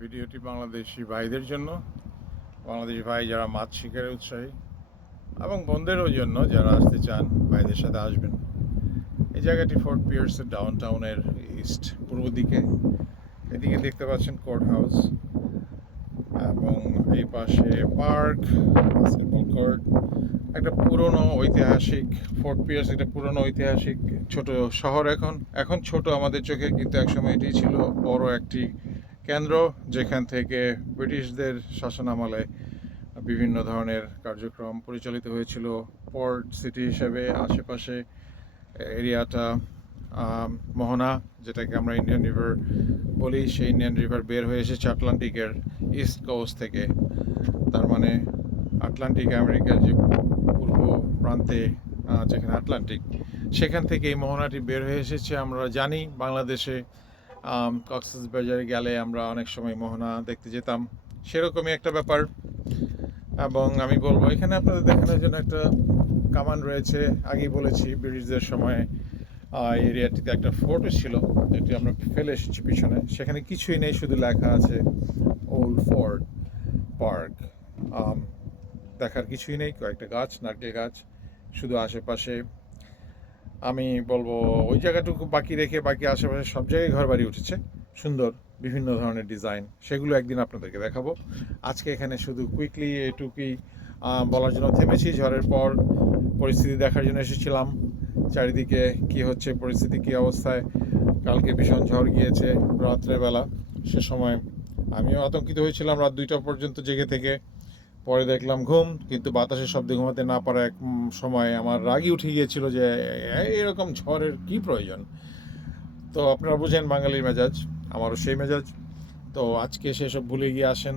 ভিডিওটি বাংলাদেশি ভাইদের জন্য, বাংলাদেশি ভাই যারা মাছ শিকারে উৎসাহী এবং বন্ধুদেরও জন্য যারা আসতে চান ভাইদের সাথে আসবেন। এই জায়গাটি ফোর্ট পিয়ার্সের ডাউন টাউনের ইস্ট পূর্ব দিকে। এদিকে দেখতে পাচ্ছেন কোর্ট হাউস এবং এই পাশে পার্ক, বাস্কেটবল কোর্ট। একটা পুরনো ঐতিহাসিক ফোর্ট পিয়ার্স, একটা পুরনো ঐতিহাসিক ছোট শহর। এখন ছোট আমাদের চোখে, কিন্তু একসময় এটি ছিল বড় একটি কেন্দ্র, যেখান থেকে ব্রিটিশদের শাসনামলে বিভিন্ন ধরনের কার্যক্রম পরিচালিত হয়েছিল। পোর্ট সিটি হিসেবে আশেপাশে এরিয়াটা মোহনা, যেটাকে আমরা ইন্ডিয়ান রিভার বলি, সেই ইন্ডিয়ান রিভার বের হয়ে এসেছে আটলান্টিকের ইস্ট কোস্ট থেকে। তার মানে আটলান্টিক আমেরিকার যে পূর্ব প্রান্তে, যেখানে আটলান্টিক, সেখান থেকে এই মোহনাটি বের হয়ে এসেছে। আমরা জানি বাংলাদেশে কক্সবাজারে গেলে আমরা অনেক সময় মোহনা দেখতে যেতাম, সেরকমই একটা ব্যাপার। এবং আমি বলবো এখানে আপনাদের দেখানোর জন্য একটা কামান রয়েছে। আগেই বলেছি ব্রিটিশদের সময় এরিয়াটিতে একটা ফোর্ট ছিল, যেটি আমরা ফেলে এসেছি পিছনে। সেখানে কিছুই নেই, শুধু লেখা আছে ওল্ড ফোর্ট পার্ক। দেখার কিছুই নেই, কয়েকটা গাছ, নারকেল গাছ শুধু আশেপাশে। আমি বলবো ওই জায়গাটুকু বাকি রেখে বাকি আশেপাশে সব জায়গায় ঘর বাড়ি উঠেছে, সুন্দর বিভিন্ন ধরনের ডিজাইন। সেগুলো একদিন আপনাদেরকে দেখাবো। আজকে এখানে শুধু কুইকলি এটুকুই বলার জন্য থেমেছি। ঝড়ের পর পরিস্থিতি দেখার জন্য এসেছিলাম, চারিদিকে কি হচ্ছে, পরিস্থিতি কি অবস্থায়। কালকে ভীষণ ঝড় গিয়েছে রাত্রেবেলা, সে সময় আমিও আতঙ্কিত হয়েছিলাম রাত 2টা পর্যন্ত জেগে থেকে। পরে দেখলাম ঘুম, কিন্তু বাতাসের শব্দে ঘুমাতে না পারা এক সময় আমার রাগই উঠে গিয়েছিল যে এরকম ঝড়ের কি প্রয়োজন। তো আপনারা বুঝেন বাঙালির মেজাজ, আমারও সেই মেজাজ। তো আজকে সেসব ভুলে গিয়ে আসেন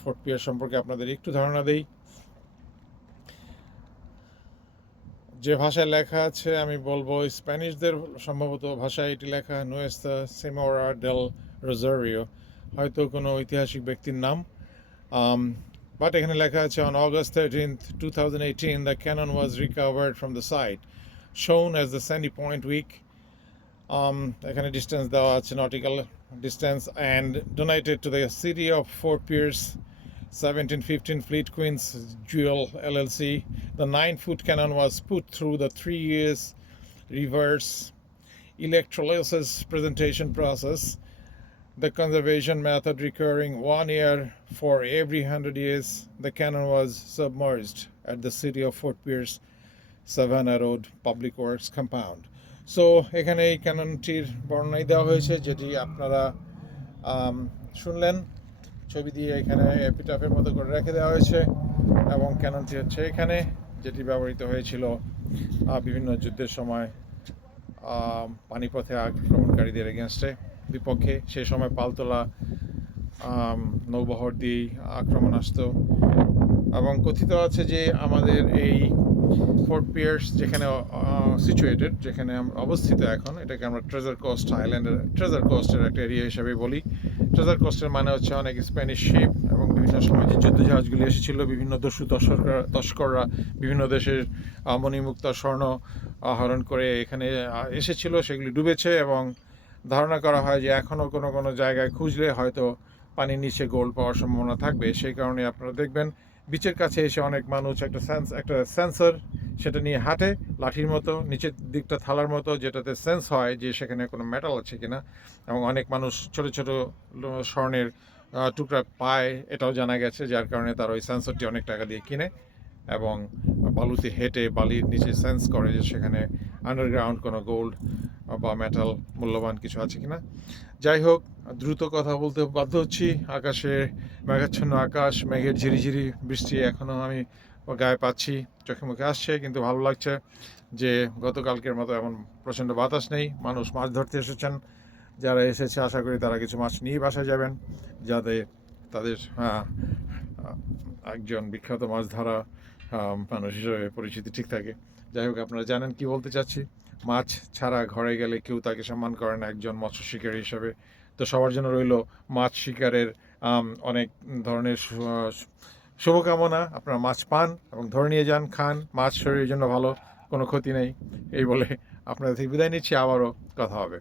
ফোর্ট পিয়ার সম্পর্কে আপনাদের একটু ধারণা দেই। যে ভাষায় লেখা আছে আমি বলবো স্প্যানিশদের সম্ভবত ভাষায় এটি লেখা, নুয়েস্তা সেমোরা ডেল রোজারিও, হয়তো কোনো ঐতিহাসিক ব্যক্তির নাম। But এখানে লেখা আছে on August 13th, 2018, the cannon was recovered from the site, shown as the Sandy Point Week. এখানে ডিস্টেন্স দেওয়া আছে, nautical distance, and donated to the city of Fort Pierce, 1715 Fleet Queens Jewel LLC. The 9-foot cannon was put through the 3 years reverse electrolysis presentation process, the conservation method recurring 1 year for every 100 years. The cannon was submerged at the city of Fort Pierce, Savannah Road Public Works compound. So এখানে এই ক্যাননটির বর্ণনাই দেওয়া হয়েছে, যেটি আপনারা শুনলেন। ছবি দিয়ে এখানে এপিটাফের মতো করে রেখে দেওয়া হয়েছে, এবং ক্যাননটি হচ্ছে এখানে, যেটি ব্যবহৃত হয়েছিল বিভিন্ন যুদ্ধের সময় পানিপথে আক্রমণকারীদের এগেনস্টে, বিপক্ষে। সেই সময় পালতোলা নৌবহর দিয়েই আক্রমণ আসতো। এবং কথিত আছে যে আমাদের এই ফোর্ট পিয়ার্স যেখানে সিচুয়েটেড, যেখানে অবস্থিত এখন, এটাকে আমরা ট্রেজার কোস্ট আইল্যান্ডের, ট্রেজার কোস্টের একটা এরিয়া হিসেবে বলি। ট্রেজার কোস্টের মানে হচ্ছে অনেক স্প্যানিশ শিপ এবং বিভিন্ন সময় যে যুদ্ধ জাহাজগুলি এসেছিল, বিভিন্ন দস্যু তস্কররা বিভিন্ন দেশের মণিমুক্তা স্বর্ণ আহরণ করে এখানে এসেছিল, সেগুলি ডুবেছে। এবং ধারণা করা হয় যে এখনও কোনো কোনো জায়গায় খুঁজলে হয়তো পানির নিচে গোল্ড পাওয়ার সম্ভাবনা থাকবে। সেই কারণে আপনারা দেখবেন বিচের কাছে এসে অনেক মানুষ একটা সেন্সর সেটা নিয়ে হাঁটে, লাঠির মতো, নিচের দিকটা থালার মতো, যেটাতে সেন্স হয় যে সেখানে কোনো মেটাল আছে কিনা। এবং অনেক মানুষ ছোট ছোট স্বর্ণের টুকরা পায়, এটাও জানা গেছে, যার কারণে তার ওই সেন্সরটি অনেক টাকা দিয়ে কিনে এবং বালুতে হেঁটে বালির নিচে সেন্স করে যে সেখানে আন্ডারগ্রাউন্ড কোনো গোল্ড বা মেটাল মূল্যবান কিছু আছে কিনা। যাই হোক, দ্রুত কথা বলতে বাধ্য হচ্ছি। আকাশে মেঘাচ্ছন্ন আকাশ, মেঘের ঝিরিঝিরি বৃষ্টি এখনও আমি গায়ে পাচ্ছি, চোখে মুখে আসছে, কিন্তু ভালো লাগছে যে গতকালকের মতো এমন প্রচণ্ড বাতাস নেই। মানুষ মাছ ধরতে এসেছেন, যারা এসেছে আশা করি তারা কিছু মাছ নিয়ে বাসায় যাবেন, যাতে তাদের একজন বিখ্যাত মাছ ধরা মানুষ হিসেবে পরিচিতি ঠিক থাকে। যাই হোক, আপনারা জানেন কি বলতে চাচ্ছি। মাছ ছাড়া ঘরে গেলে কেউ তাকে সম্মান করে না একজন মৎস্য শিকারী হিসেবে। তো সবার জন্য রইল মাছ শিকারের অনেক ধরনের শুভকামনা। আপনারা মাছ পান এবং ধরে নিয়ে যান, খান। মাছ শরীরের জন্য ভালো, কোনো ক্ষতি নেই। এই বলে আপনাদের থেকে বিদায় নিচ্ছি, আবারও কথা হবে।